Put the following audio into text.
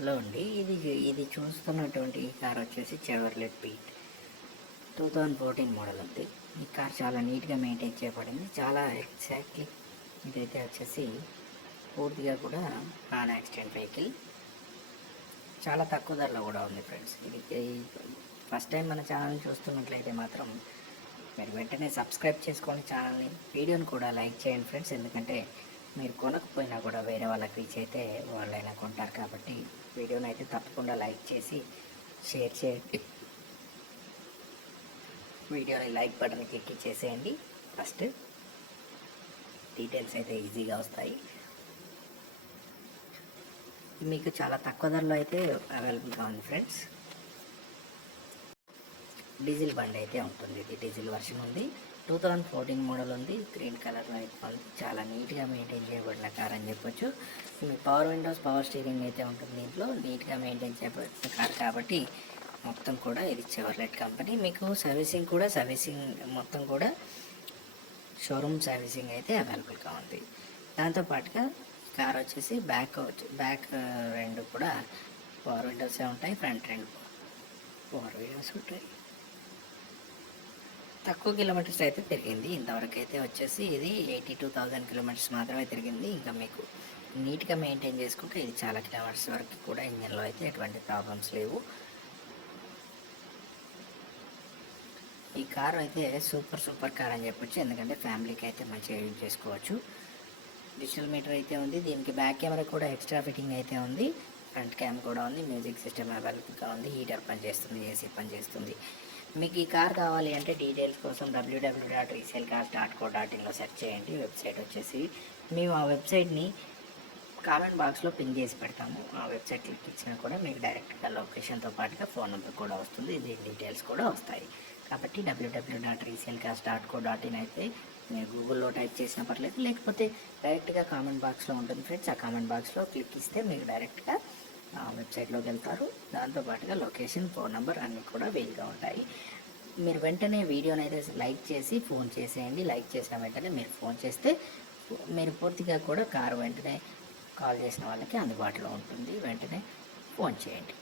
Hello అండి. ఇది ఇది చూస్తున్నటువంటి ఈ కార్ వచ్చేసి Chevrolet Beat two thousand fourteen model ఉంది ఈ కార్ చాలా నీట్గా మెయింటైన్ చేయబడింది. చాలా ఎగ్జాక్ట్లీ ఇదైతే వచ్చేసి పూర్తిగా కూడా నాన్ యాక్సిడెంట్ వెహికల్ చాలా తక్కువ ధరలో కూడా ఉంది ఫ్రెండ్స్. ఇది ఫస్ట్ టైం మన ఛానల్ చూస్తున్నట్లయితే మాత్రం మీరు వెంటనే సబ్స్క్రైబ్ చేసుకోండి ఛానల్ని వీడియోని కూడా లైక్ చేయండి ఫ్రెండ్స్. ఎందుకంటే మీరు కొనకపోయినా కూడా వేరే వాళ్ళకి రీచ్ అయితే వాళ్ళైనా కొంటారు కాబట్టి వీడియోని అయితే తప్పకుండా లైక్ చేసి షేర్ చేయండి. వీడియోని లైక్ బటన్ క్లిక్ చేసేయండి. ఫస్ట్ డీటెయిల్స్ అయితే ఈజీగా వస్తాయి. మీకు చాలా తక్కువ ధరలో అయితే అవైలబుల్గా ఉంది ఫ్రెండ్స్. డీజిల్ బండి అయితే ఉంటుంది. ఇది డీజిల్ వర్షన్ ఉంది. టూ థౌజండ్ ఫోర్టీన్ మోడల్ ఉంది. గ్రీన్ కలర్లో అయితే చాలా నీట్గా మెయింటైన్ చేయబడిన కార్ అని చెప్పొచ్చు. మీ పవర్ విండోస్ పవర్ స్టీరింగ్ అయితే ఉంటుంది దీంట్లో. నీట్గా మెయింటైన్ చేయబడిన కార్ కాబట్టి మొత్తం కూడా ఇది చెవర్లెట్ కంపెనీ. మీకు సర్వీసింగ్ కూడా సర్వీసింగ్ మొత్తం కూడా షోరూమ్ సర్వీసింగ్ అయితే అవైలబుల్గా ఉంది. దాంతోపాటుగా కార్ వచ్చేసి బ్యాక్ బ్యాక్ రెండు కూడా పవర్ విండోసే ఉంటాయి ఫ్రంట్ రెండు పవర్ విండోస్ ఉంటాయి. తక్కువ కిలోమీటర్స్ అయితే తిరిగింది. ఇంతవరకు అయితే వచ్చేసి ఇది ఎయిటీ టూ థౌజండ్ కిలోమీటర్స్ మాత్రమే తిరిగింది. ఇంకా మీకు నీట్గా మెయింటైన్ చేసుకుంటే ఇది చాలా కిలోమీటర్స్ వరకు కూడా ఇంజన్లో అయితే ఎటువంటి ప్రాబ్లమ్స్ లేవు. ఈ కార్ అయితే సూపర్ సూపర్ కార్ అని చెప్పొచ్చు. ఎందుకంటే ఫ్యామిలీకి అయితే మంచిగా యూజ్ చేసుకోవచ్చు. డిజిటల్ మీటర్ అయితే ఉంది. దీనికి బ్యాక్ కెమెరా కూడా ఎక్స్ట్రా ఫిట్టింగ్ అయితే ఉంది. ఫ్రంట్ క్యామ్ కూడా ఉంది. మ్యూజిక్ సిస్టమ్ అవైలబుల్గా ఉంది. హీటర్ పనిచేస్తుంది ఏసీ పనిచేస్తుంది. మీకు ఈ కార్ కావాలి అంటే డీటెయిల్స్ కోసం WWW dot resale cars dot co dot ఇన్లో search చేయండి. వెబ్సైట్ వచ్చేసి మేము ఆ వెబ్సైట్ని కామెంట్ బాక్స్లో పిన్ చేసి పెడతాము. ఆ వెబ్సైట్ క్లిక్ ఇచ్చినా కూడా మీకు డైరెక్ట్గా లొకేషన్తో పాటుగా ఫోన్ నెంబర్ కూడా వస్తుంది. దీని డీటెయిల్స్ కూడా వస్తాయి. కాబట్టి WWW dot resale cars dot co dot in అయితే మీరు గూగుల్లో టైప్ చేసిన పర్లేదు లేకపోతే డైరెక్ట్గా కామెంట్ బాక్స్లో ఉంటుంది ఫ్రెండ్స్. ఆ కామెంట్ బాక్స్లో క్లిక్ ఇస్తే మీకు డైరెక్ట్గా వెబ్సైట్లోకి వెళ్తారు. దాంతోపాటుగా లొకేషన్ ఫోన్ నెంబర్ అన్నీ కూడా వీలుగా ఉంటాయి. మీరు వెంటనే వీడియోని అయితే లైక్ చేసి ఫోన్ చేసేయండి. లైక్ చేసిన వెంటనే మీరు ఫోన్ చేస్తే మీరు పూర్తిగా కూడా కారు వెంటనే కాల్ చేసిన వాళ్ళకి అందుబాటులో ఉంటుంది. వెంటనే ఫోన్ చేయండి.